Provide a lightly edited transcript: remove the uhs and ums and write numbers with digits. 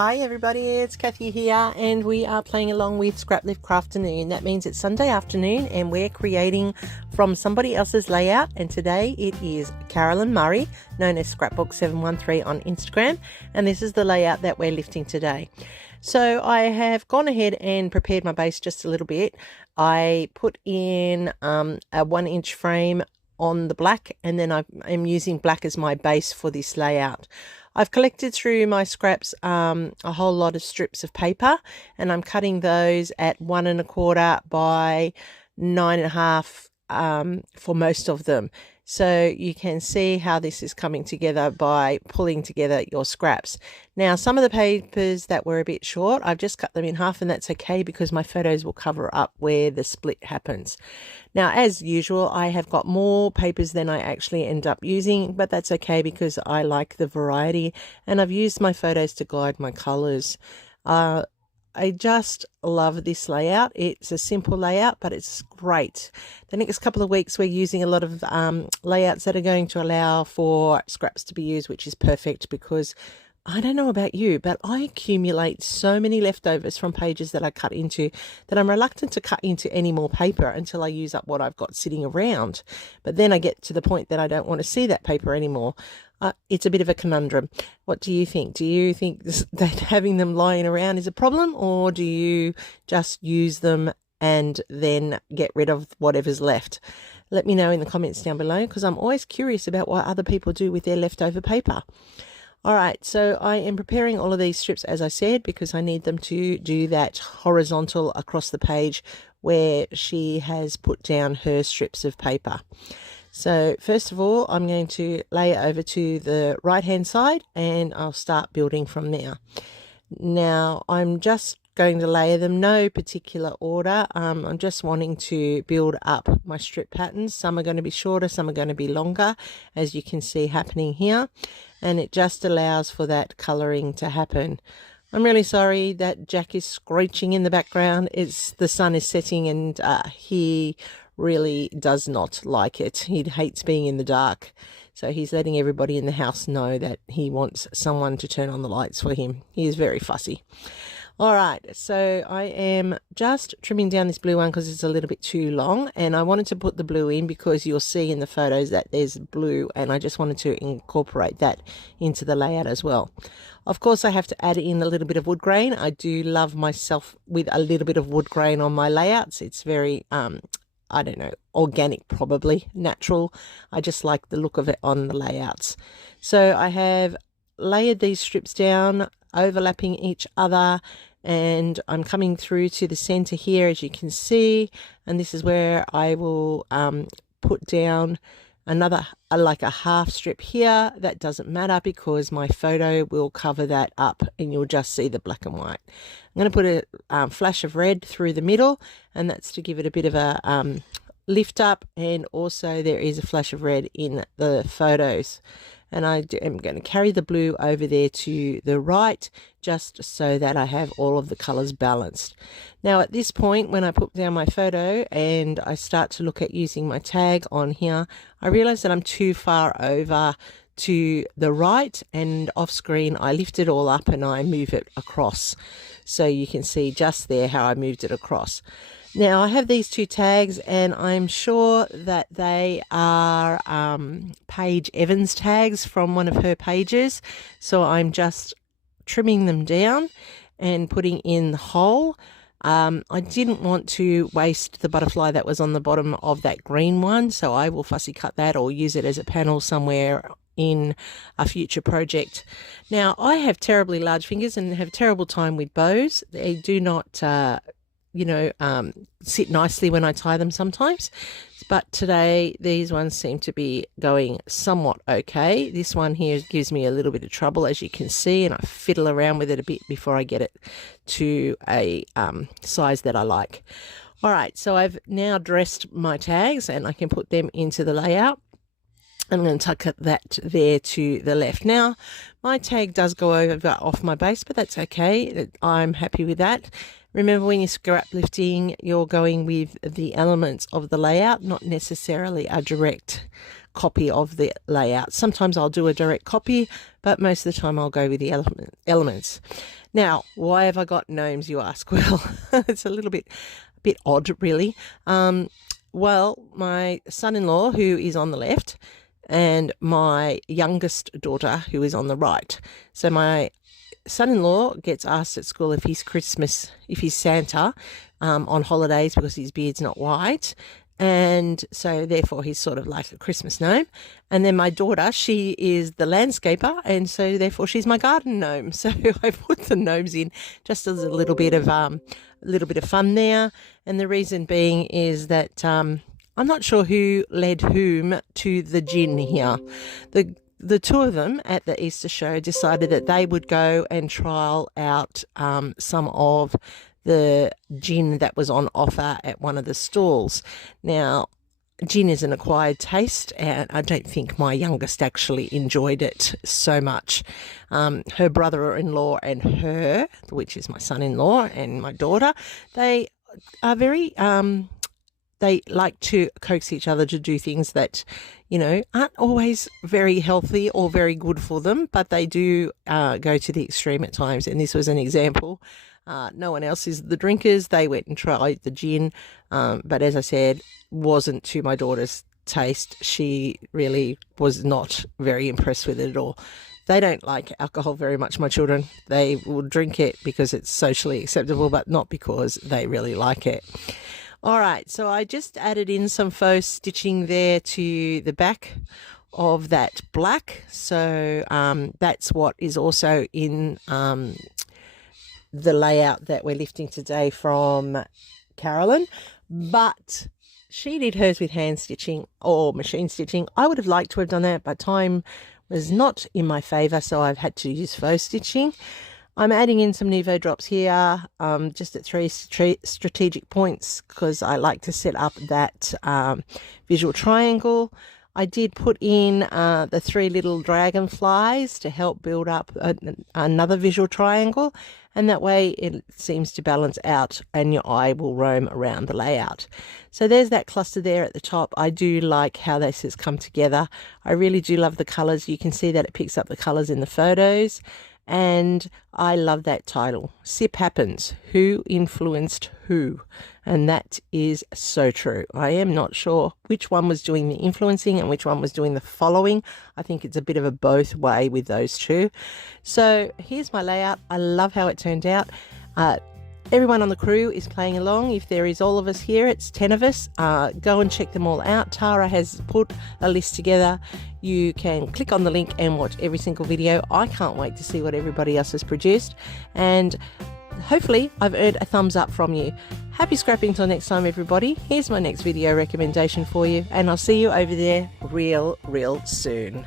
Hi everybody, it's Kathy here and we are playing along with Scraplift Crafternoon. That means it's Sunday afternoon and we're creating from somebody else's layout, and today it is Carolyn Murray, known as Scrapbook713 on Instagram, and this is the layout that we're lifting today. So I have gone ahead and prepared my base just a little bit. I put in a 1-inch frame on the black, and then I'm using black as my base for this layout. I've collected through my scraps a whole lot of strips of paper, and I'm cutting those at 1 1/4 by 9.5 for most of them. So you can see how this is coming together by pulling together your scraps. Now, some of the papers that were a bit short, I've just cut them in half, and that's okay because my photos will cover up where the split happens. Now, as usual, I have got more papers than I actually end up using, but that's okay because I like the variety, and I've used my photos to guide my colors. I just love this layout. It's a simple layout, but it's great. The next couple of weeks, we're using a lot of layouts that are going to allow for scraps to be used, which is perfect because I don't know about you, but I accumulate so many leftovers from pages that I cut into that I'm reluctant to cut into any more paper until I use up what I've got sitting around. But then I get to the point that I don't want to see that paper anymore. It's a bit of a conundrum. What do you think? Do you think that having them lying around is a problem, or do you just use them and then get rid of whatever's left? Let me know in the comments down below because I'm always curious about what other people do with their leftover paper. All right, so I am preparing all of these strips, as I said, because I need them to do that horizontal across the page where she has put down her strips of paper. So first of all, I'm going to lay it over to the right hand side and I'll start building from there. Now I'm just going to layer them, no particular order. I'm just wanting to build up my strip patterns. Some are going to be shorter, some are going to be longer, as you can see happening here, and it just allows for that colouring to happen. I'm really sorry that Jack is screeching in the background. The sun is setting and he really does not like it. He hates being in the dark. So he's letting everybody in the house know that he wants someone to turn on the lights for him. He is very fussy. All right, so I am just trimming down this blue one because it's a little bit too long, and I wanted to put the blue in because you'll see in the photos that there's blue, and I just wanted to incorporate that into the layout as well. Of course, I have to add in a little bit of wood grain. I do love myself with a little bit of wood grain on my layouts. It's very I don't know, organic, probably natural. I just like the look of it on the layouts. So I have layered these strips down, overlapping each other, and I'm coming through to the center here, as you can see, and this is where I will put down another like a half strip here. That doesn't matter because my photo will cover that up and you'll just see the black and white. I'm going to put a flash of red through the middle, and that's to give it a bit of a lift up, and also there is a flash of red in the photos. And I am going to carry the blue over there to the right just so that I have all of the colors balanced. Now at this point, when I put down my photo and I start to look at using my tag on here, I realize that I'm too far over to the right, and off screen I lift it all up and I move it across. So you can see just there how I moved it across. Now I have these two tags, and I'm sure that they are Paige Evans tags from one of her pages. So I'm just trimming them down and putting in the hole. I didn't want to waste the butterfly that was on the bottom of that green one, so I will fussy cut that or use it as a panel somewhere in a future project. Now I have terribly large fingers and have terrible time with bows. They do not sit nicely when I tie them sometimes, but today these ones seem to be going somewhat okay. This one here gives me a little bit of trouble, as you can see, and I fiddle around with it a bit before I get it to a size that I like. All right, so I've now dressed my tags and I can put them into the layout. I'm going to tuck that there to the left. Now, my tag does go over off my base, but that's okay. I'm happy with that. Remember, when you're scrap lifting, you're going with the elements of the layout, not necessarily a direct copy of the layout. Sometimes I'll do a direct copy, but most of the time I'll go with the elements. Now, why have I got gnomes, you ask? Well, it's a little bit odd, really. Well, my son-in-law, who is on the left, and my youngest daughter, who is on the right. So my son-in-law gets asked at school if he's Santa on holidays because his beard's not white. And so therefore he's sort of like a Christmas gnome. And then my daughter, she is the landscaper, and so therefore she's my garden gnome. So I put the gnomes in just as a little bit of fun there. And the reason being is that I'm not sure who led whom to the gin here. The two of them at the Easter show decided that they would go and trial out some of the gin that was on offer at one of the stalls. Now, gin is an acquired taste, and I don't think my youngest actually enjoyed it so much. Her brother-in-law and her, which is my son-in-law and my daughter, they are very... they like to coax each other to do things that, aren't always very healthy or very good for them, but they do go to the extreme at times. And this was an example. No one else is the drinkers. They went and tried the gin, but as I said, wasn't to my daughter's taste. She really was not very impressed with it at all. They don't like alcohol very much, my children. They will drink it because it's socially acceptable, but not because they really like it. All right, so I just added in some faux stitching there to the back of that black. So that's what is also in the layout that we're lifting today from Carolyn. But she did hers with hand stitching or machine stitching. I would have liked to have done that, but time was not in my favour, so I've had to use faux stitching. I'm adding in some Nuvo drops here, just at 3 strategic points because I like to set up that visual triangle. I did put in the 3 little dragonflies to help build up another visual triangle, and that way it seems to balance out and your eye will roam around the layout. So there's that cluster there at the top. I do like how this has come together. I really do love the colours. You can see that it picks up the colours in the photos. And I love that title, SIP Happens, Who Influenced Who? And that is so true. I am not sure which one was doing the influencing and which one was doing the following. I think it's a bit of a both way with those two. So here's my layout. I love how it turned out. Everyone on the crew is playing along. If there is all of us here, it's 10 of us. Go and check them all out. Tara has put a list together. You can click on the link and watch every single video. I can't wait to see what everybody else has produced. And hopefully I've earned a thumbs up from you. Happy scrapping till next time, everybody. Here's my next video recommendation for you, and I'll see you over there real soon.